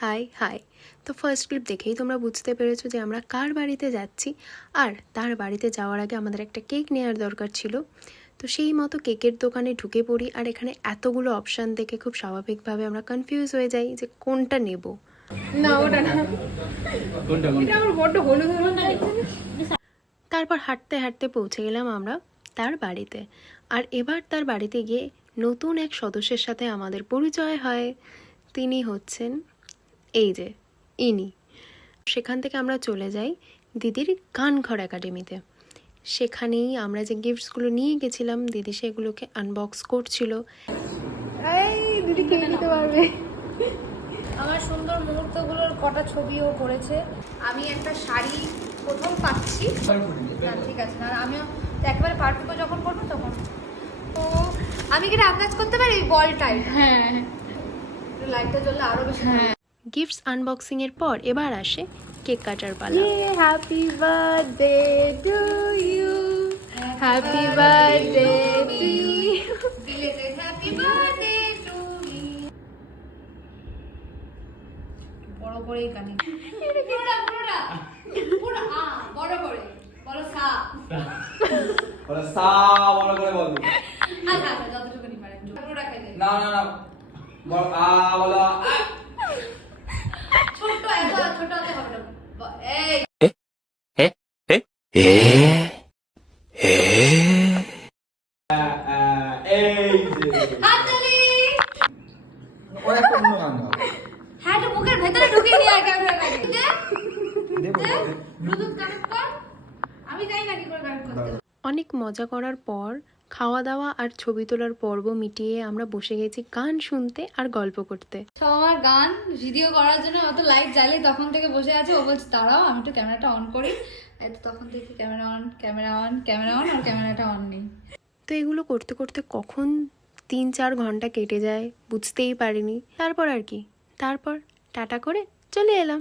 High high. তো first clip দেখেই তোমরা বুঝতে পেরেছো যে আমরা কার বাড়িতে যাচ্ছি, আর তার বাড়িতে যাওয়ার আগে আমাদের একটা কেক নেওয়ার দরকার ছিল। তো সেই মতো কেকের দোকানে ঢুকে পড়ি, আর এখানে এতগুলো অপশান দেখে খুব স্বাভাবিকভাবে আমরা কনফিউজ হয়ে যাই যে কোনটা নেব। না ওটা না, এটা আমার বড্ড হলুদ হলুদ লাগছে। তারপর হাঁটতে হাঁটতে পৌঁছে গেলাম আমরা তার বাড়িতে। আর এবার তার বাড়িতে গিয়ে নতুন এক সদস্যের সাথে আমাদের পরিচয় হয়। তিনি হচ্ছেন এই যে ইনি। সেখান থেকে আমরা চলে যাই দিদির গানঘর একাডেমিতে। সেখানেই আমরা যে গিফটসগুলো নিয়ে গেছিলাম, দিদি সেগুলোকে আনবক্স করছিল। এই দিদি কেক দিতে পারবে। আমার সুন্দর মুহূর্তগুলোর কটা ছবিও করেছে। আমি একটা শাড়ি প্রথম পাচ্ছি। না ঠিক আছে, না আমিও একেবারে পারফেক্ট যখন করবো তখন। তো আমি কি আন্দাজ করতে পারি বলটাই? হ্যাঁ, লাইটটা জ্বললে আরো বেশি। গিফটস আনবক্সিং এর পর এবার আসে কেক কাটার পালা। Happy birthday to you, happy birthday to you. Happy birthday to me. বড় করে কানে পুরোটা পুরো বড় করে বলো সা। বলো সা বড় করে বলো। আচ্ছা যতটুকুনি পারেন পুরোটা খাইতে। না না না বলো বলো ছোট ছোট হতে হবে না। এই এই যে হাততালি। ওরা কোন গান গাও হ্যাঁ তো মুখের ভেতরে ঢুকিয়ে নিয়ে আয় ক্যামেরা লাগে। দেবো ব্লুটুথ কানেক্ট কর। আমি জানি না কি করে কানেক্ট করতে। অনেক মজা করার পর খাওয়া দাওয়া আর ছবি তোলার পর্ব মিটিয়ে আমরা বসে গেছি গান শুনতে আর গল্প করতে। সব আমার গান ভিডিও করার জন্য অত লাইট জ্বালিয়ে তখন থেকে বসে আছে। ও বলছে দাঁড়াও আমি একটু ক্যামেরাটা অন করি। এই তো তখন থেকে ক্যামেরা অন আর ক্যামেরাটা অন নেই। তো এগুলো করতে করতে কখন 3-4 ঘন্টা কেটে যায় বুঝতেই পারিনি। তারপর আর কি, তারপর টাটা করে চলে এলাম।